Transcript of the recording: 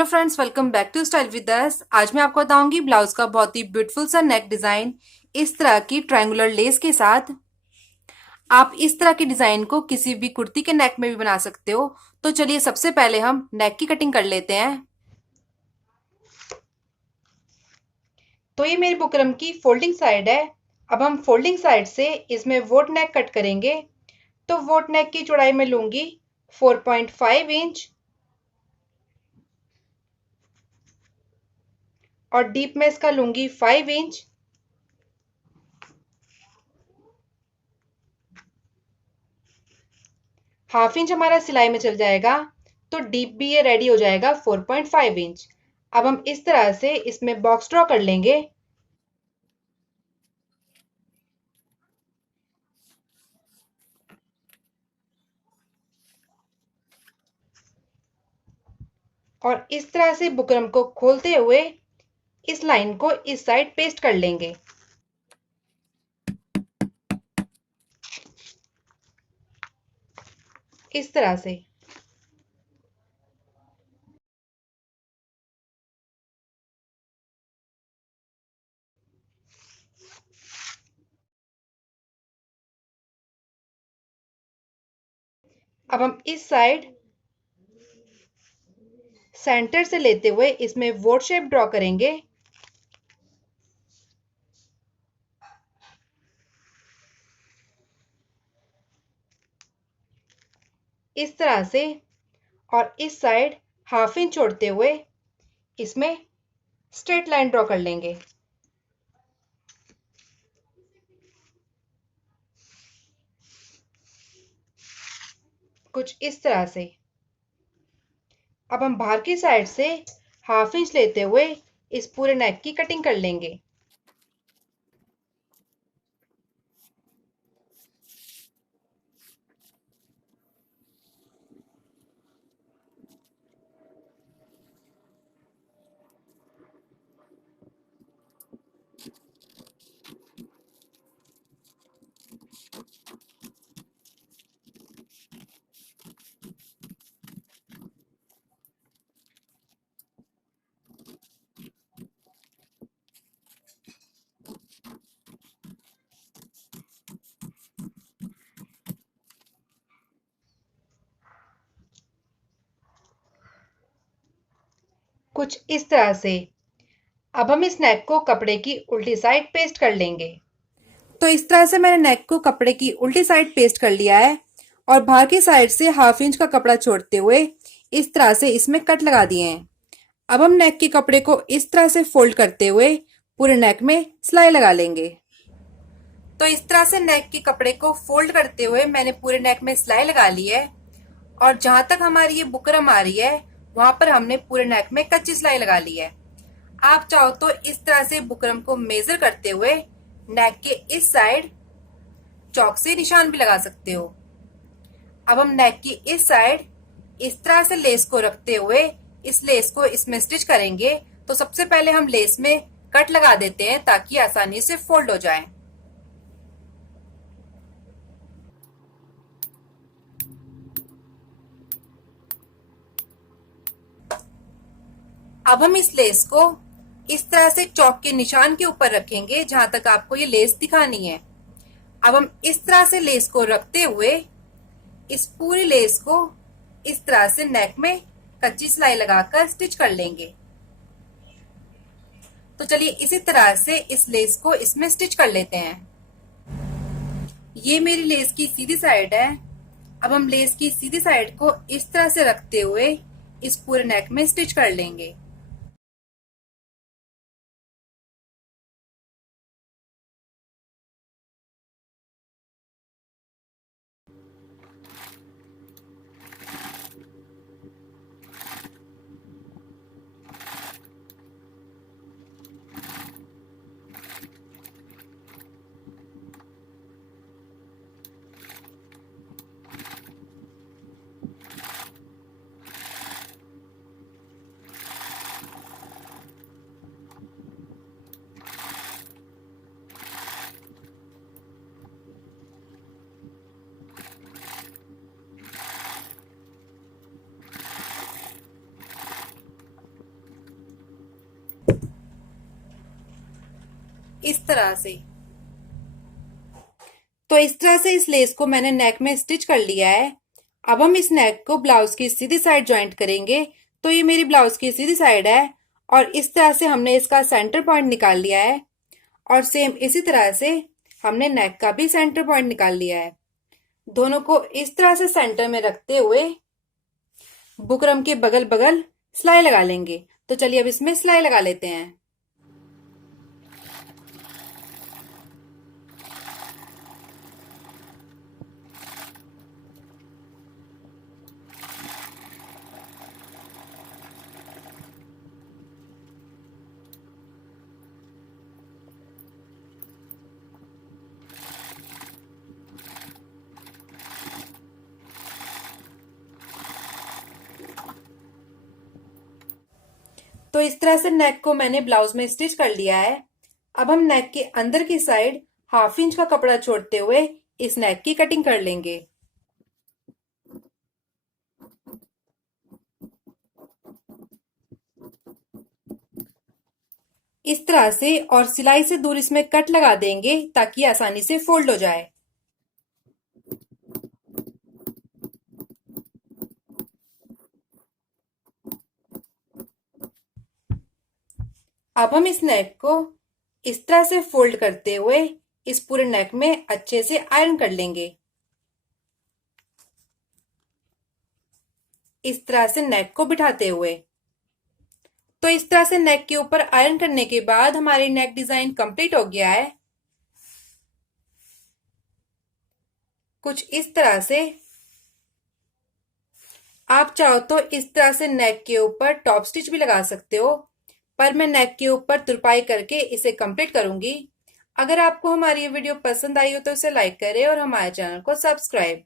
Hello friends, welcome back to style with us. आज मैं आपको बताऊंगी ब्लाउज का बहुत ही ब्यूटीफुल सा नेक डिजाइन। इस तरह की ट्रायंगुलर लेस के साथ आप इस तरह की डिजाइन को किसी भी कुर्ती के नेक में भी बना सकते हो। तो चलिए सबसे पहले हम नेक की कटिंग कर लेते हैं। तो ये मेरी बुकरम की फोल्डिंग साइड है। अब हम फोल्डिंग साइड से इसमें वोट नेक कट करेंगे। तो वोट नेक की चौड़ाई में लूंगी 4.5 इंच और डीप में इसका लूंगी 5 इंच। हाफ इंच हमारा सिलाई में चल जाएगा, तो डीप भी ये रेडी हो जाएगा 4.5 इंच। अब हम इस तरह से इसमें बॉक्स ड्रॉ कर लेंगे। और इस तरह से बुकरम को खोलते हुए इस लाइन को इस साइड पेस्ट कर लेंगे। इस तरह से। अब हम इस साइड सेंटर से लेते हुए इसमें वोट शेप ड्रॉ करेंगे। इस तरह से। और इस साइड हाफ इंच छोड़ते हुए इसमें स्ट्रेट लाइन ड्रॉ कर लेंगे। कुछ इस तरह से। अब हम बाहर की साइड से हाफ इंच लेते हुए इस पूरे नेक की कटिंग कर लेंगे। कुछ इस तरह से। अब हम इस नेक को कपड़े की उल्टी साइड पेस्ट कर लेंगे। तो इस तरह से मैंने नेक को कपड़े की उल्टी साइड पेस्ट कर लिया है और बाहर की साइड से हाफ इंच का कपड़ा छोड़ते हुए इस तरह से इसमें कट लगा दिए हैं। अब हम नेक के कपड़े को इस तरह से फोल्ड करते हुए पूरे नेक में सिलाई लगा लेंगे। तो इस तरह से नेक के कपड़े को फोल्ड करते हुए मैंने पूरे नेक में सिलाई लगा ली है और जहां तक हमारी ये बुकरम आ रही है वहां पर हमने पूरे नेक में कच्ची सिलाई लगा ली है। आप चाहो तो इस तरह से बुकरम को मेजर करते हुए नेक के इस साइड चौक से निशान भी लगा सकते हो। अब हम नेक की इस साइड इस तरह से लेस को रखते हुए इस लेस को इसमें स्टिच करेंगे। तो सबसे पहले हम लेस में कट लगा देते हैं ताकि आसानी से फोल्ड हो जाए। अब हम इस लेस को इस तरह से चौक के निशान के ऊपर रखेंगे जहां तक आपको ये लेस दिखानी है। अब हम इस तरह से लेस को रखते हुए इस पूरी लेस को इस तरह से नेक में कच्ची सिलाई लगाकर स्टिच कर लेंगे। तो चलिए इसी तरह से इस लेस को इसमें स्टिच कर लेते हैं। ये मेरी लेस की सीधी साइड है। अब हम लेस की सीधी साइड को इस तरह से रखते हुए इस पूरे नेक में स्टिच कर लेंगे। इस तरह से। तो इस तरह से इस लेस को मैंने नेक में स्टिच कर लिया है। अब हम इस नेक को ब्लाउज की सीधी साइड ज्वाइंट करेंगे। तो ये मेरी ब्लाउज की सीधी साइड है और इस तरह से हमने इसका सेंटर पॉइंट निकाल लिया है और सेम इसी तरह से हमने नेक का भी सेंटर पॉइंट निकाल लिया है। दोनों को इस तरह से सेंटर में रखते हुए बुकरम के बगल बगल सिलाई लगा लेंगे। तो चलिए अब इसमें सिलाई लगा लेते हैं। तो इस तरह से नेक को मैंने ब्लाउज में स्टिच कर लिया है। अब हम नेक के अंदर की साइड 1/2 इंच का कपड़ा छोड़ते हुए इस नेक की कटिंग कर लेंगे। इस तरह से और सिलाई से दूर इसमें कट लगा देंगे ताकि आसानी से फोल्ड हो जाए। अब हम इस नेक को इस तरह से फोल्ड करते हुए इस पूरे नेक में अच्छे से आयरन कर लेंगे। इस तरह से नेक को बिठाते हुए। तो इस तरह से नेक के ऊपर आयरन करने के बाद हमारी नेक डिजाइन कंप्लीट हो गया है। कुछ इस तरह से। आप चाहो तो इस तरह से नेक के ऊपर टॉप स्टिच भी लगा सकते हो, पर मैं नेक के ऊपर तुरपाई करके इसे कंप्लीट करूंगी। अगर आपको हमारी ये वीडियो पसंद आई हो तो इसे लाइक करें और हमारे चैनल को सब्सक्राइब